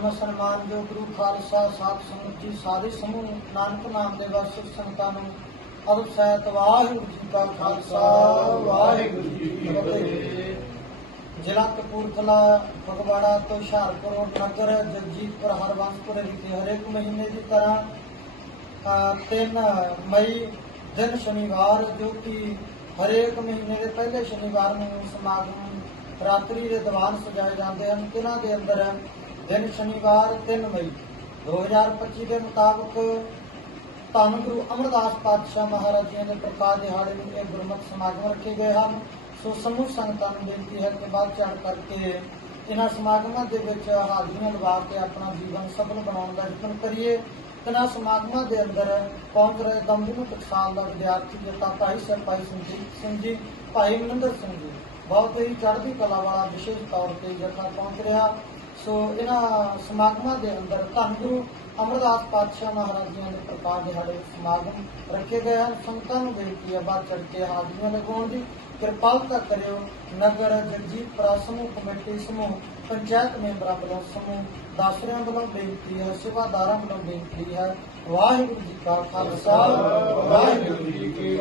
ਨਮੋ ਸਨਮਾਨ ਜੋ ਗੁਰੂ ਖਾਲਸਾ ਸਾਧ ਸੰਗਤ ਜੀ ਸਾਰੇ ਸਮੂਹ ਨਾਨਕ ਨਾਮ ਦੇ ਵਾਸਤੇ ਸੰਗਤਾਂ ਨੂੰ ਅਰੁ ਸਹਿਤ ਵਾਹਿਗੁਰੂ ਜੀ ਕਾ ਖਾਲਸਾ ਵਾਹਿਗੁਰੂ ਜੀ ਕੀ ਫਤਿਹ। ਜ਼ਿਲ੍ਹਾ ਕਪੂਰਥਲਾ ਫਗਵਾੜਾ ਤੋਂ ਹੁਸ਼ਿਆਰਪੁਰ ਨਗਰ ਜਗਜੀਤਪੁਰ ਹਰਬੰਸਪੁਰ ਵਿਖੇ ਹਰੇਕ ਮਹੀਨੇ ਦੀ ਤਰ੍ਹਾਂ ਅ, 3 ਮਈ ਦਿਨ ਸ਼ਨੀਵਾਰ ਜੋ ਕਿ ਹਰੇਕ ਮਹੀਨੇ ਦੇ ਪਹਿਲੇ ਸ਼ਨੀਵਾਰ ਨੂੰ ਸਮਾਗਮ ਰਾਤਰੀ ਦੇ ਦੀਵਾਨ ਸਜਾਏ ਜਾਂਦੇ ਹਨ। ਤਿਨਾਂ ਦੇ ਅੰਦਰ ਦਿਨ ਸ਼ਨੀਵਾਰ 3 ਮਈ 2025 ਦੇ ਮੁਤਾਬਕ ਧੰਨ ਗੁਰੂ ਅਮਰਦਾਸ ਪਾਤਸ਼ਾਹ ਮਹਾਰਾਜ ਜੀ ਦੇ ਪ੍ਰਕਾਸ਼ ਦਿਹਾੜੇ ਨੂੰ ਇਹ ਗੁਰਮਤਿ ਸਮਾਗਮ ਰੱਖੇ ਗਏ ਹਨ। ਸੋ ਸਮੂਹ ਸੰਗਤਾਂ ਨੂੰ ਬੇਨਤੀ ਹੈ ਕਿ ਵੱਧ ਚੜ ਕਰਕੇ ਇਹਨਾਂ ਸਮਾਗਮਾਂ ਦੇ ਵਿੱਚ ਹਾਜ਼ਰੀਆਂ ਲਵਾ ਕੇ ਆਪਣਾ ਜੀਵਨ ਸਫਲ ਬਣਾਉਣ ਦਾ ਯਤਨ ਕਰੀਏ। ਇਹਨਾਂ ਸਮਾਗਮਾਂ ਦੇ ਅੰਦਰ ਪਹੁੰਚ ਰਹੇ ਦਮਦਮੀ ਟਕਸਾਲ ਦਾ ਵਿਦਿਆਰਥੀ ਜੱਟਾ ਭਾਈ ਸਰ ਭਾਈ ਸੰਜੀਤ ਸਿੰਘ ਜੀ, ਭਾਈ ਮਨਿੰਦਰ ਸਿੰਘ ਜੀ। ਬਹੁਤ ਹੀ ਚੜ੍ਹਦੀ ਕਲਾ ਵਾਲਾ ਵਿਸ਼ੇਸ਼ ਤੌਰ ਤੇ ਜੱਟਾ ਪਹੁੰਚ ਰਿਹਾ। ਸੋ ਇਹਨਾਂ ਸਮਾਗਮਾਂ ਦੇ ਅੰਦਰ ਧੰਨ ਗੁਰੂ ਅਮਰਦਾਸ ਪਾਤਸ਼ਾਹ ਮਹਾਰਾਜ ਜੀ ਦੇ ਪ੍ਰਕਾਸ਼ ਦਿਹਾੜੇ ਸਮਾਗਮ ਰੱਖੇ ਗਏ ਹਨ। ਸੰਗਤਾਂ ਨੂੰ ਬੇਨਤੀ ਹੈ ਬਾਅਦ ਚੜ ਕੇ ਹਾਜ਼ਰੀਆਂ ਲਗਾਉਣ ਦੀ। ਕਿਰਪਾਲਤਾ ਕਰਿਓ ਨਗਰ ਜਗਜੀਤਪੁਰਾ ਸਮੂਹ, ਕਮੇਟੀ ਸਮੂਹ, ਪੰਚਾਇਤ ਮੈਂਬਰਾਂ ਵੱਲੋਂ ਸਮੂਹ ਦਾਸਰਿਆਂ ਵੱਲੋਂ ਬੇਨਤੀ ਹੈ, ਸੇਵਾਦਾਰਾਂ ਵੱਲੋਂ ਬੇਨਤੀ ਹੈ। ਵਾਹਿਗੁਰੂ ਜੀ ਕਾ ਖਾਲਸਾ, ਵਾਹਿਗੁਰੂ ਜੀ ਕੀ